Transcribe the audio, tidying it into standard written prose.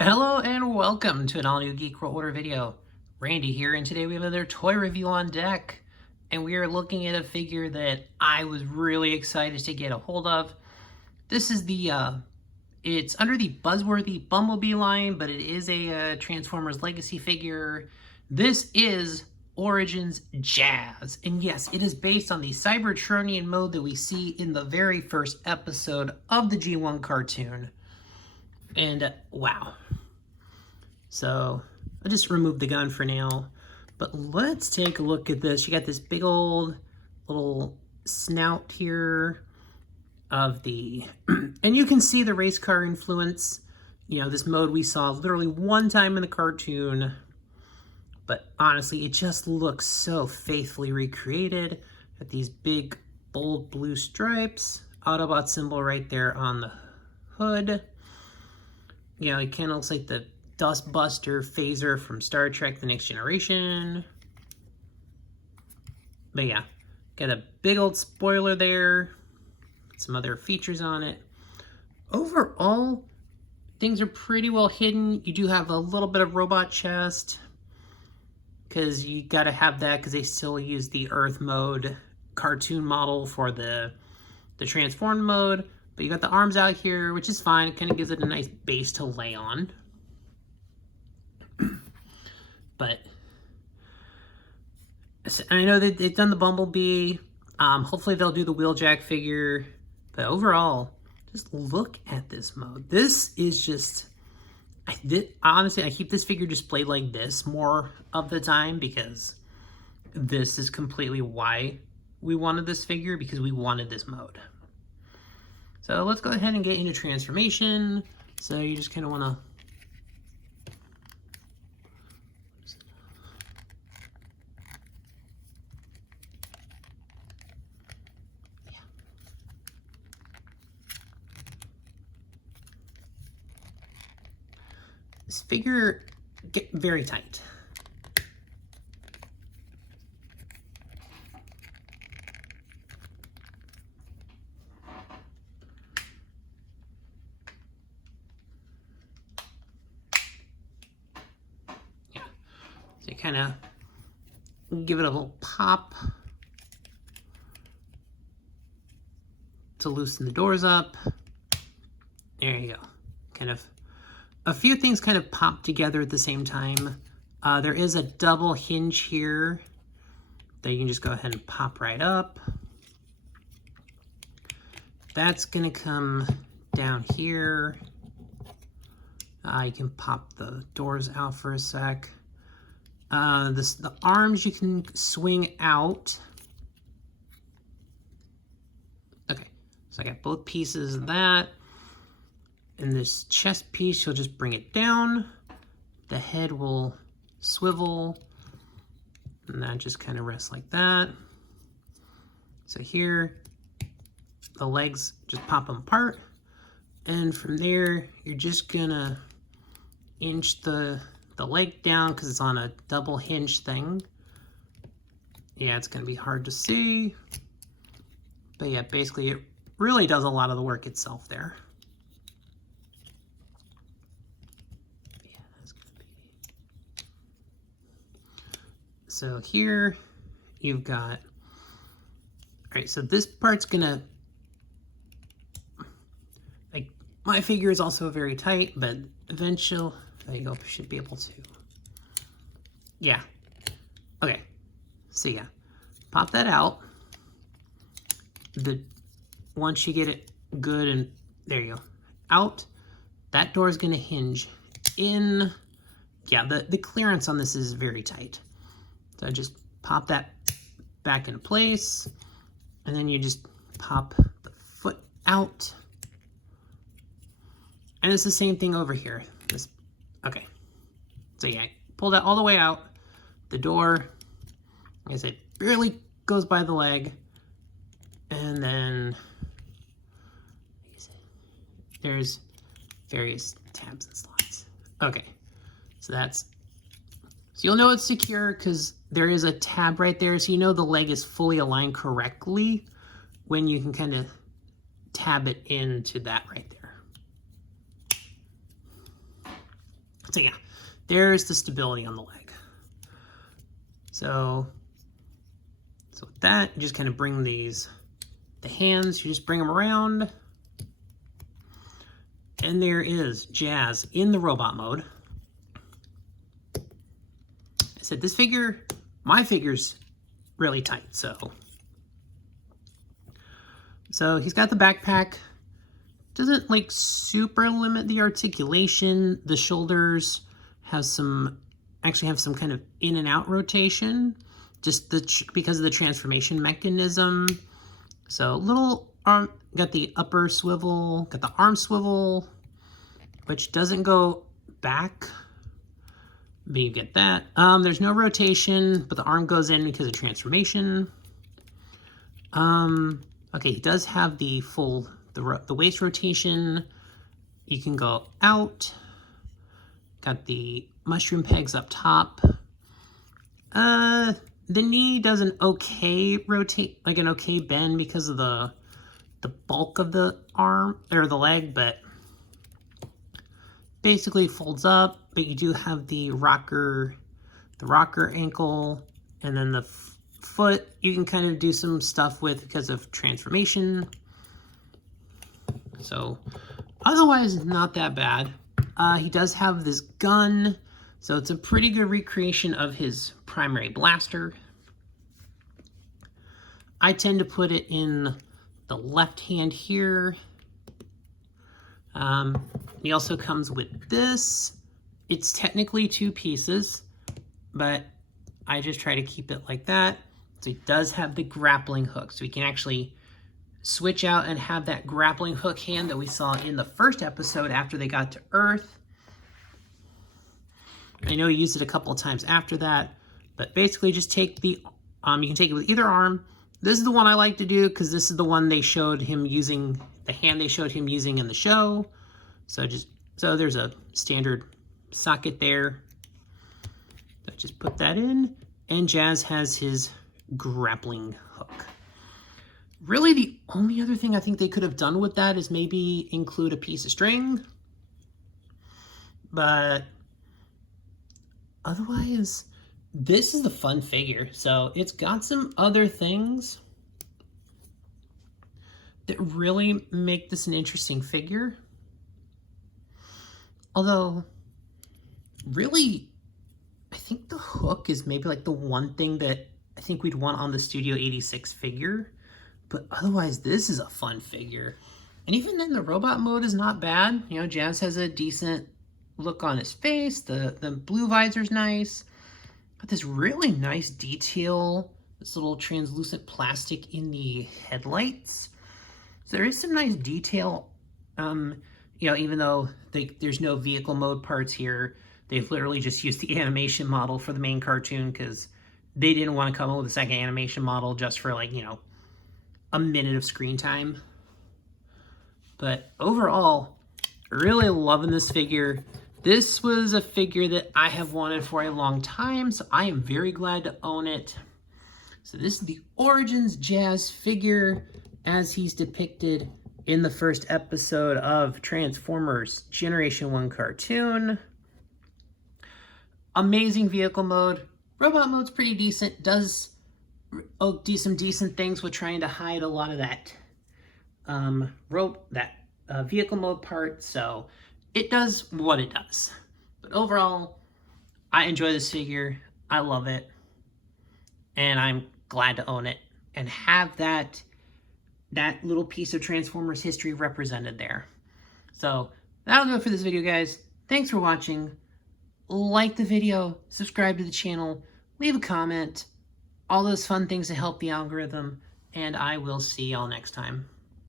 Hello and welcome to an all-new Geek World Order video. Randy here, and today we have another toy review on deck. And we are looking at a figure that I was really excited to get a hold of. This is it's under the Buzzworthy Bumblebee line, but it is a Transformers Legacy figure. This is Origins Jazz. And yes, it is based on the Cybertronian mode that we see in the very first episode of the G1 cartoon. And wow. So I'll just remove the gun for now. But let's take a look at this. You got this big old little snout here of the, and you can see the race car influence. You know, this mode we saw literally one time in the cartoon. But honestly, it just looks so faithfully recreated. Got these big, bold blue stripes. Autobot symbol right there on the hood. You know, it kind of looks like the Dustbuster phaser from Star Trek The Next Generation. But yeah, got a big old spoiler there. Some other features on it. Overall, things are pretty well hidden. You do have a little bit of robot chest, because you got to have that because they still use the Earth mode cartoon model for the transformed mode. But you got the arms out here, which is fine. It kind of gives it a nice base to lay on. But I know that they've done the Bumblebee. Hopefully they'll do the Wheeljack figure. But overall, just look at this mode. This is just... honestly, I keep this figure displayed like this more of the time because this is completely why we wanted this figure, because we wanted this mode. So let's go ahead and get into transformation. So you just kind of want to... Yeah. This figure get very tight. So you kind of give it a little pop to loosen the doors up. There you go. Kind of a few things kind of pop together at the same time. There is a double hinge here that you can just go ahead and pop right up. That's gonna come down here. You can pop the doors out for a sec. The arms you can swing out. Okay, so I got both pieces of that. And this chest piece, you'll just bring it down. The head will swivel. And that just kind of rests like that. So here, the legs, just pop them apart. And from there, you're just gonna inch the leg down because it's on a double hinge thing. Yeah, it's gonna be hard to see. But yeah, basically it really does a lot of the work itself there. Yeah, that's gonna be... So here you've got, all right, so this part's gonna, like, my figure is also very tight, but eventually, there you go, should be able to. Yeah. Okay. So yeah, pop that out. Once you get it good and there you go, out, that door is gonna hinge in. Yeah, the clearance on this is very tight. So I just pop that back into place, and then you just pop the foot out. And it's the same thing over here. Okay, so yeah, pull that all the way out. The door, like I said, barely goes by the leg. And then there's various tabs and slots. Okay, so you'll know it's secure because there is a tab right there. So you know the leg is fully aligned correctly when you can kind of tab it into that right there. So yeah, there's the stability on the leg. So with that, you just kind of bring the hands, you just bring them around. And there is Jazz in the robot mode. I said this figure, my figure's really tight, so he's got the backpack. Doesn't like super limit the articulation. The shoulders have actually have some kind of in and out rotation, just because of the transformation mechanism. So little arm, got the upper swivel, got the arm swivel, which doesn't go back. But you get that. There's no rotation, but the arm goes in because of transformation. Okay, he does have the full, the waist rotation. You can go out. Got the mushroom pegs up top. The knee does an okay rotate, like an okay bend because of the bulk of the arm, or the leg, but basically folds up. But you do have the rocker ankle, and then the foot you can kind of do some stuff with because of transformation. So otherwise, not that bad. He does have this gun, so it's a pretty good recreation of his primary blaster. I tend to put it in the left hand here. He also comes with this. It's technically 2 pieces, but I just try to keep it like that. So he does have the grappling hook, so he can actually switch out and have that grappling hook hand that we saw in the first episode after they got to Earth. I know he used it a couple of times after that, but basically just take the, you can take it with either arm. This is the one I like to do because this is the one they showed him using, the hand they showed him using in the show. So there's a standard socket there. So just put that in, and Jazz has his grappling hook. Really, the only other thing I think they could have done with that is maybe include a piece of string. But otherwise, this is the fun figure. So it's got some other things that really make this an interesting figure. Although, really, I think the hook is maybe like the one thing that I think we'd want on the Studio 86 figure. But otherwise, this is a fun figure. And even then, the robot mode is not bad. You know, Jazz has a decent look on his face. The blue visor's nice. Got this really nice detail. This little translucent plastic in the headlights. So there is some nice detail. You know, even though there's no vehicle mode parts here, they've literally just used the animation model for the main cartoon because they didn't want to come up with a second animation model just for, like, you know, a minute of screen time. But overall, really loving this figure. This was a figure that I have wanted for a long time, so I am very glad to own it. So this is the Origins Jazz figure as he's depicted in the first episode of Transformers Generation 1 cartoon. Amazing vehicle mode. Robot mode's pretty decent. Does do some decent things with trying to hide a lot of that vehicle mode part. So it does what it does. But overall, I enjoy this figure. I love it. And I'm glad to own it and have that little piece of Transformers history represented there. So that'll do it for this video, guys. Thanks for watching. Like the video, subscribe to the channel, leave a comment, all those fun things to help the algorithm, and I will see y'all next time.